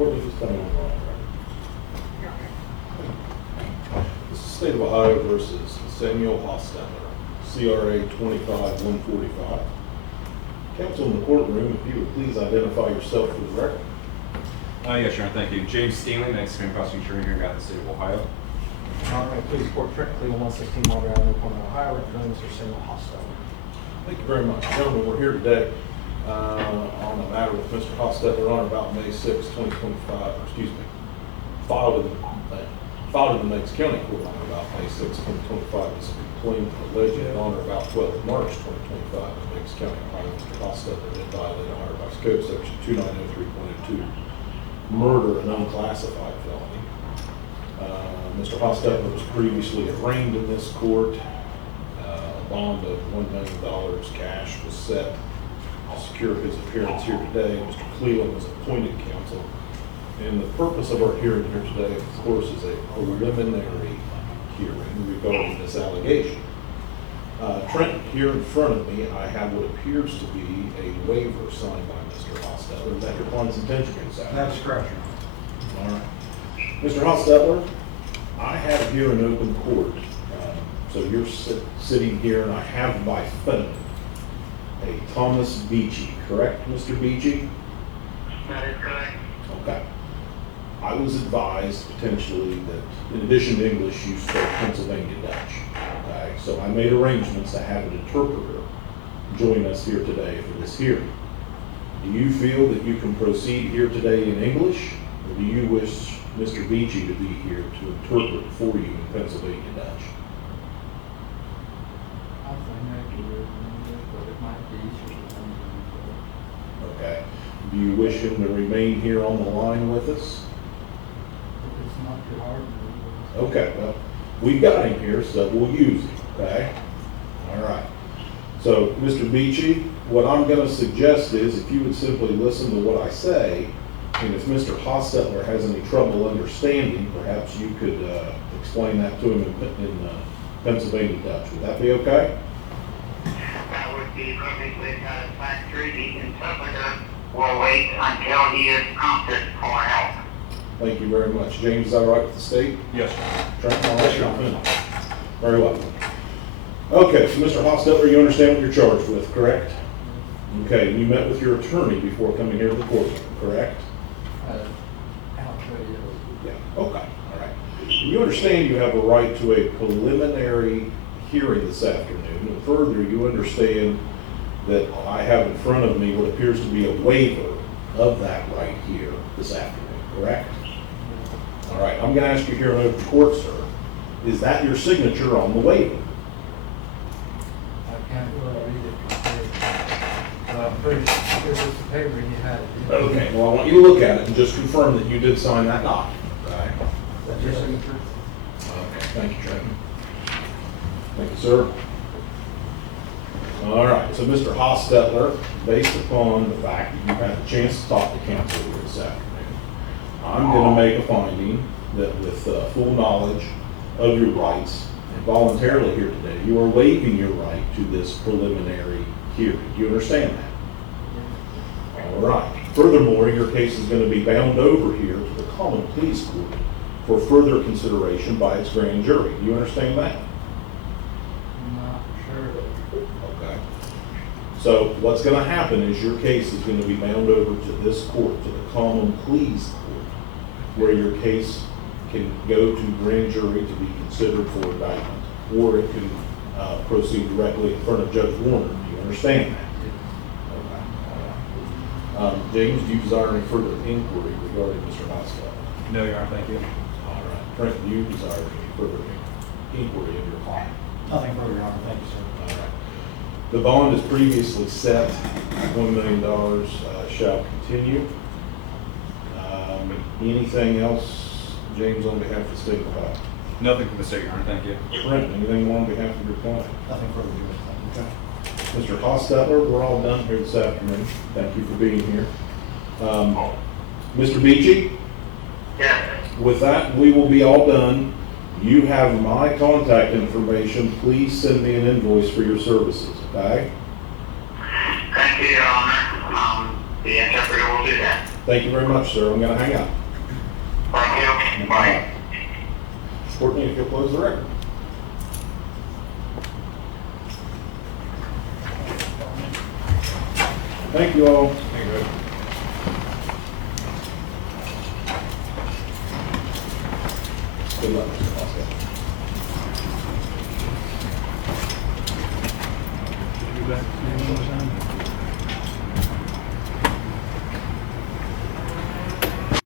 Courtney, just tell me what's wrong. This is State of Ohio versus Samuel Hochstetler, CRA 25-145. Counsel in the courtroom, if you would please identify yourself for the record. Yes, Your Honor, thank you. James Stanley, next Supreme Prosecuting Attorney here in the state of Ohio. Your Honor, please report correctly on 116 Margaret Avenue, Corner, Ohio, representing Mr. Samuel Hochstetler. Thank you very much. Gentlemen, we're here today on a matter with Mr. Hochstetler on about May 6, 2025, or excuse me, filed in the Meigs County Court on about May 6, 2025 as a complaint alleging on or about 12 March 2025 in Meigs County, Ohio. Mr. Hochstetler did violate Ohio Vice Code Section 2903.02, murder, an unclassified felony. Mr. Hochstetler was previously arraigned in this court. A bond of $1 million cash was set to secure his appearance here today. Mr. Cleland was appointed counsel. And the purpose of our hearing here today, of course, is a preliminary hearing regarding this allegation. Trent, here in front of me, I have what appears to be a waiver signed by Mr. Hochstetler. Is that your client's intention, Sal? That is correct, Your Honor. All right. Mr. Hochstetler, I have here an open court. So you're sitting here, and I have by phone a Thomas Beachy, correct, Mr. Beachy? That is correct. Okay. I was advised potentially that in addition to English, you spoke Pennsylvania Dutch. Okay, so I made arrangements to have an interpreter join us here today for this hearing. Do you feel that you can proceed here today in English, or do you wish Mr. Beachy to be here to interpret for you in Pennsylvania Dutch? I think I could do it in English, but it might be easier for them to do Okay. Do you wish him to remain here on the line with us? it. If it's not too hard to do. Okay, well, we've got him here, so we'll use him, okay? All right. So, Mr. Beachy, what I'm going to suggest is if you would simply listen to what I say, and if Mr. Hochstetler has any trouble understanding, perhaps you could explain that to him in Pennsylvania Dutch. Would that be okay? That would be perfectly satisfactory. The interpreter will wait until he is prompted for help. Thank you very much. James, is that all right with the state? Yes, Your Honor. Trent, all right? Your Honor. Very well. Okay, so Mr. Hochstetler, you understand what you're charged with, correct? Okay, you met with your attorney before coming here to the courtroom, correct? Actually, Yeah, okay, all right. You understand you have a right to a preliminary hearing this afternoon, and further, you understand that I have in front of me what appears to be a waiver of that right here this afternoon, correct? All right, I'm gonna ask you here in open court, sir, is that your signature on the waiver? I can't really read it compared. But I'm pretty sure it's the paper you had. Okay, well, I want you to look at it and just confirm that you did sign that document, okay? That's your signature? Okay, thank you, Trent. Thank you, sir. All right, so Mr. Hochstetler, based upon the fact that you've had the chance to talk to counsel here this afternoon, I'm going to make a finding that with full knowledge of your rights and voluntarily here today, you are waiving your right to this preliminary hearing. Do you understand that? All right. Furthermore, your case is going to be bound over here to the common pleas court for further consideration by its grand jury. Do you understand that? Not sure. Okay. So what's going to happen is your case is going to be bound over to this court, to the common pleas court, where your case can go to grand jury to be considered for indictment, or it can proceed directly in front of Judge Warner. Do you understand that? James, do you desire any further inquiry regarding Mr. Hochstetler? No, Your Honor, thank you. All right. Trent, do you desire any further inquiry of your client? Nothing further, Your Honor. Thank you, sir. All right. The bond is previously set, $1 million shall continue. Anything else, James, on behalf of the state of Ohio? Nothing from the state, Your Honor, thank you. Trent, anything more on behalf of your client? Nothing further, Your Honor. Okay. Mr. Hochstetler, we're all done here this afternoon. Thank you for being here. Mr. Beachy, Yes. with that, we will be all done. You have my contact information. Please send me an invoice for your services, okay? Thank you, Your Honor. The interpreter will do that. Thank you very much, sir. I'm gonna hang out. Thank you. Bye. Courtney, if you'll close the record. Thank you all. Thank you. Good luck, Mr. Foster. You back to me, Rosanna?